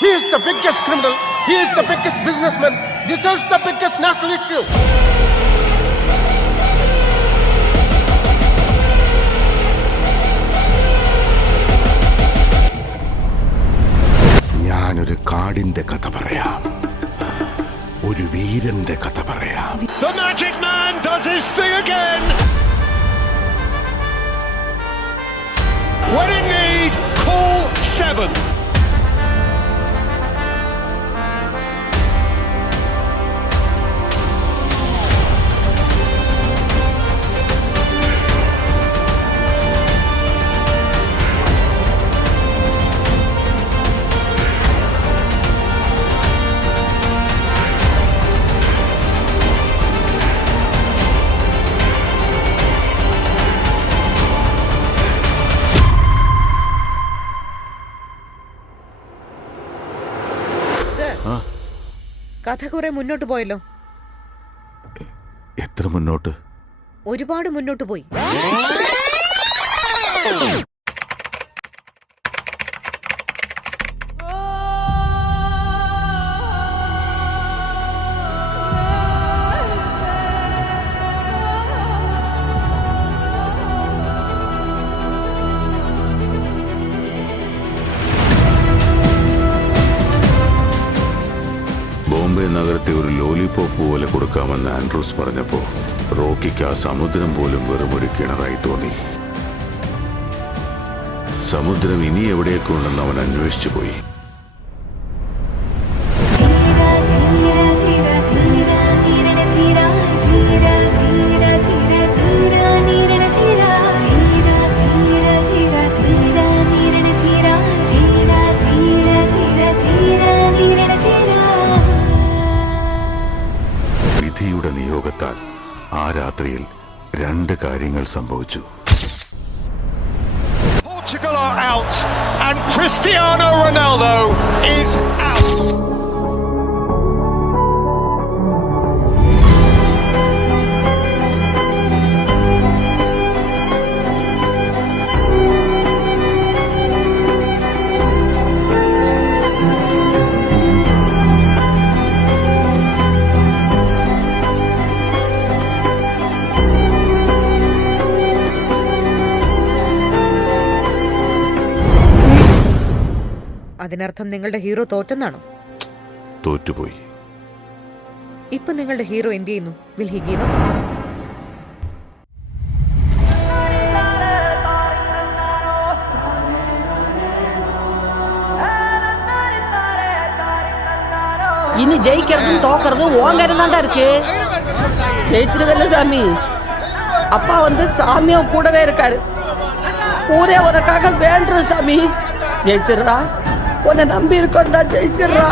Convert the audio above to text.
He is the biggest criminal. He is the biggest businessman. This is the biggest national issue. ഞാനൊരു കാടിന്റെ കഥ പറയാം, ഒരു വീരന്റെ കഥ പറയാം. The magic man does his thing again. When in need, call 7. കഥ കുറെ മുന്നോട്ട് പോയല്ലോ. എത്ര മുന്നോട്ട്? ഒരുപാട് മുന്നോട്ട് പോയി. ബോംബെ നഗരത്തെ ഒരു ലോലിപോപ്പ് പോലെ കൊടുക്കാമെന്ന് ആൻഡ്രൂസ് പറഞ്ഞപ്പോ റോക്കിക്ക് ആ സമുദ്രം പോലും വെറുമൊരു കിണറായി തോന്നി. സമുദ്രം ഇനി എവിടെയൊക്കെ ഉണ്ടെന്ന് അവൻ അന്വേഷിച്ചു പോയി. വിധിയുടെ നിയോഗത്താൽ ആ രാത്രിയിൽ രണ്ട് കാര്യങ്ങൾ സംഭവിച്ചു. Portugal are out and Cristiano Ronaldo is out. അതിനർത്ഥം നിങ്ങളുടെ ഹീറോ തോറ്റെന്നാണോ? തോറ്റുപോയി. ഇപ്പൊ നിങ്ങളുടെ ഹീറോ എന്ത് ചെയ്യുന്നു? Will he give up? இனி ஜெயிக்கிறதும் தோக்கிறதும் உன் கையில தான்டா இருக்கு. ஜெயிச்சிருவல்ல சாமி. அப்பா சாமியும் கூடவே இருக்காரு. ஊரே உனக்காக வேண்டுற சாமி. ஜெயிச்சிடுறா, உன்னை நம்பி இருக்கோண்டா, ஜெயிச்சிடுறா.